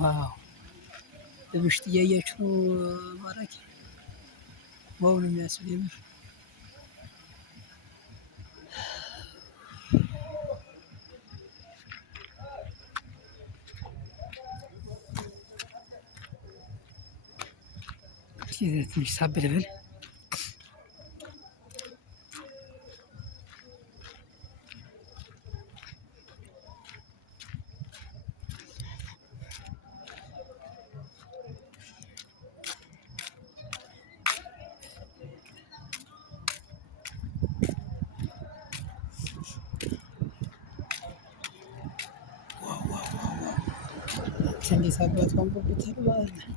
ዋው! በምሽት እያያችሁ ነው ማራኪ ዋው ነው የሚያስብል የምር ትንሽ ሳብ ልበል። እንዴት አባቱ አምሮበታል ማለት ነው።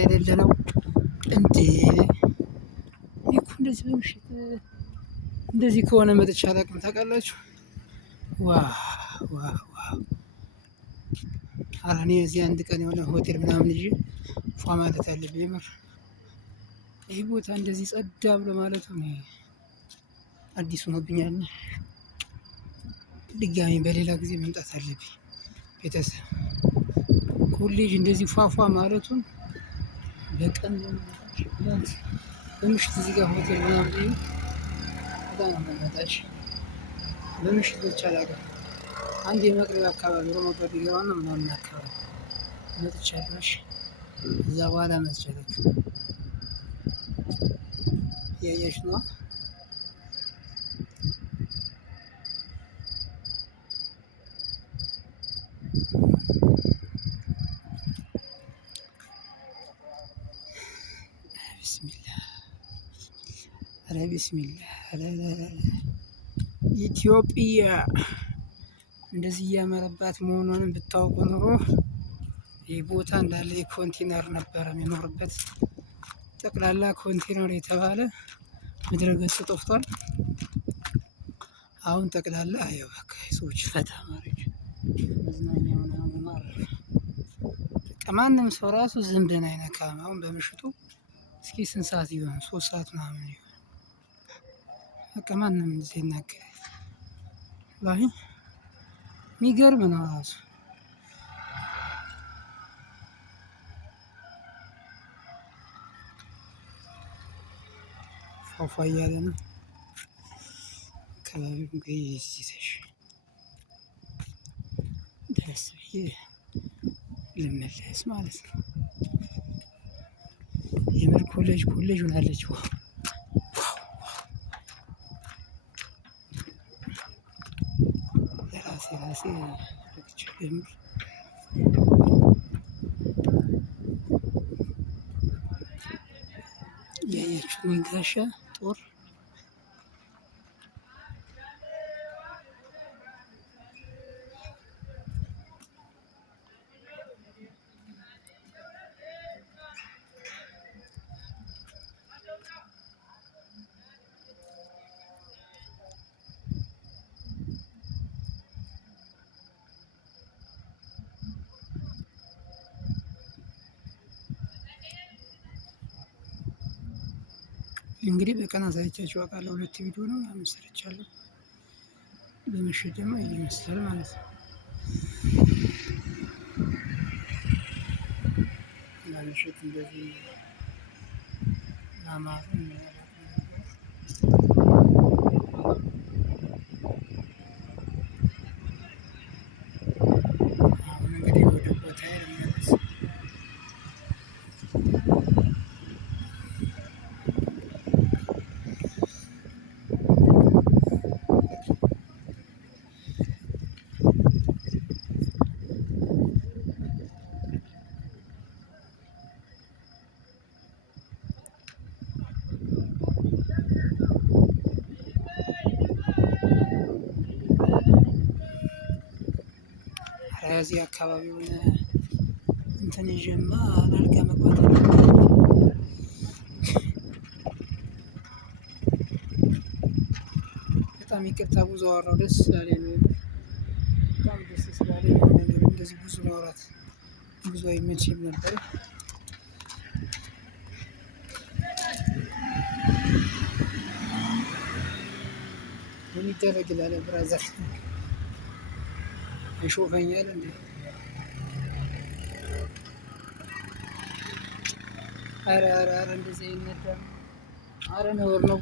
የሌለ ነው እንዴ! እኮ እንደዚህ በምሽት እንደዚህ ከሆነ መጥቼ አላውቅም። ታውቃላችሁ? ዋው! ኧረ እኔ እዚህ አንድ ቀን የሆነ ሆቴል ምናምን ይዤ ፏ ማለት አለብኝ። የምር ይህ ቦታ እንደዚህ ጸዳ ብሎ ማለቱ አዲስ ሆኖብኛል። ድጋሚ በሌላ ጊዜ መምጣት አለብኝ። ቤተሰብ ኮሌጅ እንደዚህ ፏፏ ማለቱን በቀን በምሽት እዚህ ጋር ሆቴል ምናምን በጣም ነው የምመጣሽ። በምሽት ብቻ አላውቅም። አንድ የመቅረብ አካባቢ ሮማ ቢገባና ምናምን አካባቢ መጥቻለሽ። እዛ በኋላ መስጨረክ ያየሽ ነው። ቢስሚላህ ኢትዮጵያ እንደዚህ እያመረባት መሆኗንም ብታውቁ ኑሮ ይህ ቦታ እንዳለ ኮንቴነር ነበረ የሚኖርበት። ጠቅላላ ኮንቴነር የተባለ ምድረ ገጽ ጠፍቷል። አሁን ጠቅላላ ያው በቃ ሰዎች ፈታ ማድረግ መዝናኛ ምናምን ማረፍ በቃ ማንም ሰው ራሱ ዝንብን አይነካም። አሁን በምሽቱ እስኪ ስንት ሰዓት ይሆን? 3 ሰዓት ምናምን ይሆን? በቃ ማንም እንደዚህ ይናገራል። ላይ የሚገርም ነው ራሱ ፏፏ እያለ ነው አካባቢው ገይዝተሽ ደስ ብዬ ልመለስ ማለት ነው። የምር ኮሌጅ ሆናለች። የራሴ የምር ያያችሁ ጋሻ ጦር እንግዲህ በቀን አሳይቻችሁ አውቃለሁ። 2 ቪዲዮ ነው ምናምን ሰርቻለሁ። በምሽት ደግሞ ይሄን ይመስላል ማለት ነው። በምሽት እንደዚህ ማማሩ አሁን እንግዲህ ወደ እዚህ አካባቢውን እንትን ይዤማ አላልጋ መግባት በጣም ይቅርታ ብዙ አወራሁ። ደስ ስላለኝ ነው። በጣም ደስ ስላለኝ ነው። እንደዚህ ብዙ ማውራት ብዙ አይመችም ነበር። ምን ይደረግ ይላል ብራዘር፣ ይሾፈኛል እንዴ? ኧረ እንደዚህ አይነዳም። ኧረ ነውር ነው።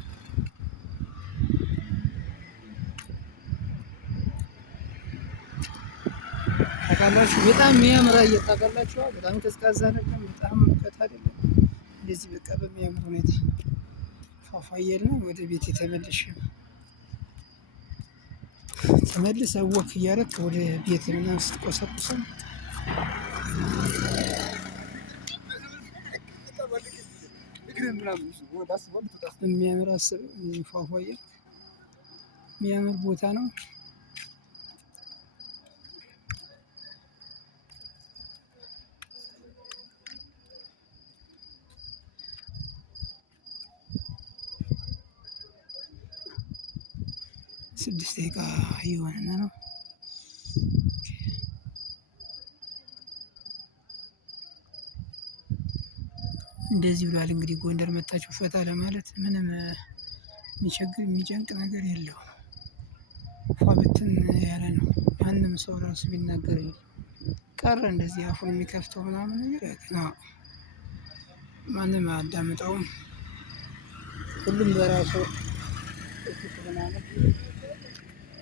ታውቃላችሁ በጣም የሚያምር አየር ታውቃላችሁ። በጣም ቀዝቃዛ አይደለም፣ በጣም ሙቀት አይደለም። እንደዚህ በቃ በሚያምር ሁኔታ ፏፏ እያልን ወደ ቤት ተመልሰህ ወክ እያደረክ ወደ ቤት ምናምን ስትቆሰቁሰው የሚያምር አስብ ፏፏ እያልክ የሚያምር ቦታ ነው። ስድስት ደቂቃ እየሆነን ነው። እንደዚህ ብሏል እንግዲህ ጎንደር መታችሁ ፈታ ለማለት ምንም የሚቸግር የሚጨንቅ ነገር የለውም። ፏ ብትን ያለ ነው። ማንም ሰው ራሱ ቢናገር ቀረ እንደዚህ አፉን የሚከፍተው ምናምን ነገር ነው። ማንም አያዳምጠውም። ሁሉም በራሱ ምናምን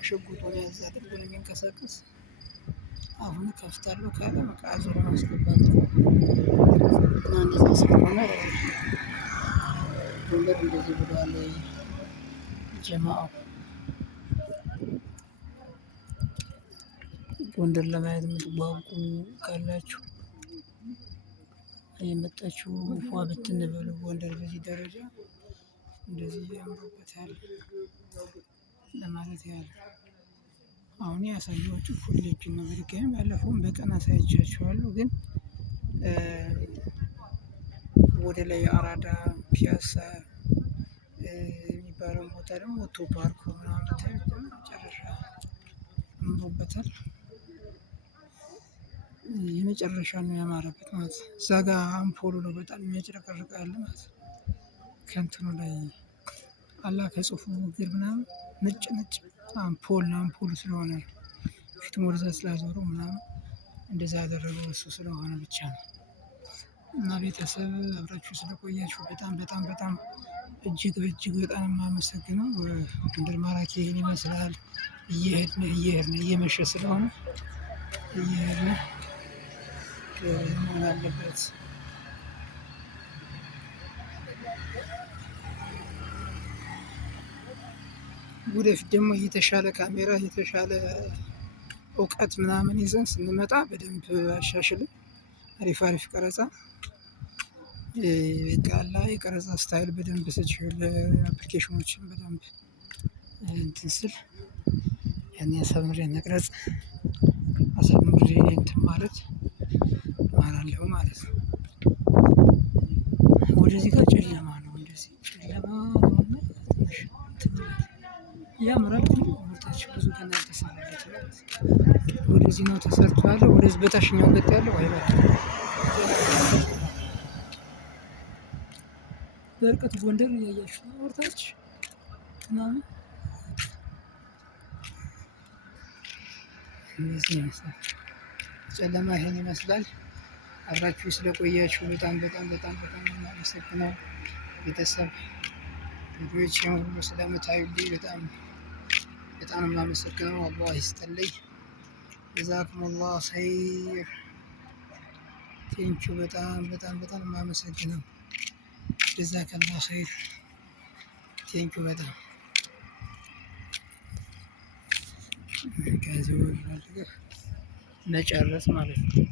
ሽጉጡን ያዝ አድርጎ ነው የሚንቀሳቀስ። አሁን ከፍታለሁ ካለ በቃ አዙሮ ማስገባት ነው። እና እንደዛ ስለሆነ ጎንደር እንደዚህ ብሏል ጀማአው። ጎንደር ለማየት የምትጓጉ ካላችሁ የመጣችሁ ፏ ብትን በሉ። ጎንደር በዚህ ደረጃ እንደዚህ ያምሩበታል ለማለት ያህል። አሁን ያሳየኋችሁ ፉሌጁን ነው። በድጋሚ ባለፈውም በቀን አሳይቻችኋለሁ፣ ግን ወደ ላይ አራዳ ፒያሳ የሚባለውን ቦታ ደግሞ ወቶ ፓርክ ምናምን ብታዩት መጨረሻ አምሮበታል። የመጨረሻ ነው ያማረበት ማለት ነው። እዛ ጋ አምፖሉ ነው በጣም የሚያጭረቀርቅ ያለ ማለት ነው። ከእንትኑ ላይ አላ ከጽሁፉ ግር ምናምን ነጭ አምፖሉ ስለሆነ ነው። ፊቱን ወደዛ ስላዞረው ምናምን እንደዛ ያደረገው እሱ ስለሆነ ብቻ ነው። እና ቤተሰብ አብራችሁ ስለቆያችሁ በጣም እጅግ በጣም የማመሰግነው። ጎንደር ማራኪ ይሄን ይመስላል። እየሄድን እየመሸ ስለሆነ እየሄድን መሆን አለበት። ወደፊት ደግሞ የተሻለ ካሜራ የተሻለ እውቀት ምናምን ይዘን ስንመጣ በደንብ አሻሽልን አሪፍ ቀረጻ በቃ አላ የቀረጻ ስታይል በደንብ ስችል አፕሊኬሽኖችን በደንብ እንትን ስል ያኔ አሳምሬ መቅረጽ አሳምሬ እንትን ማለት እማራለሁ ማለት ነው። ወደዚህ ጋር ጨለማ ነው፣ እንደዚህ ጨለማ ነውና ትንሽ ያምራል። ግን ወደታች ብዙ ገና አልተሰራለትም። ወደዚህ ነው ተሰርቶ ያለው። ወደዚህ በታችኛው ገጥ ያለው አይበቃም። በርቀት ጎንደር እያያችሁ ነው ወደታች ምናምን እንደዚህ ይመስላል። ጨለማ ይሄን ይመስላል። አብራችሁ ስለቆያችሁ በጣም የማመሰግነው። ቤተሰብ ልጆች ሁሉ ስለምታዩልኝ በጣም የማመሰግነው። አላህ ይስጥልኝ። ጀዛኩሙላህ ኸይር። ቴንኪው በጣም የማመሰግነው። ጀዛከላህ ኸይር። ቴንኪው በጣም ከዚህ መጨረስ ማለት ነው።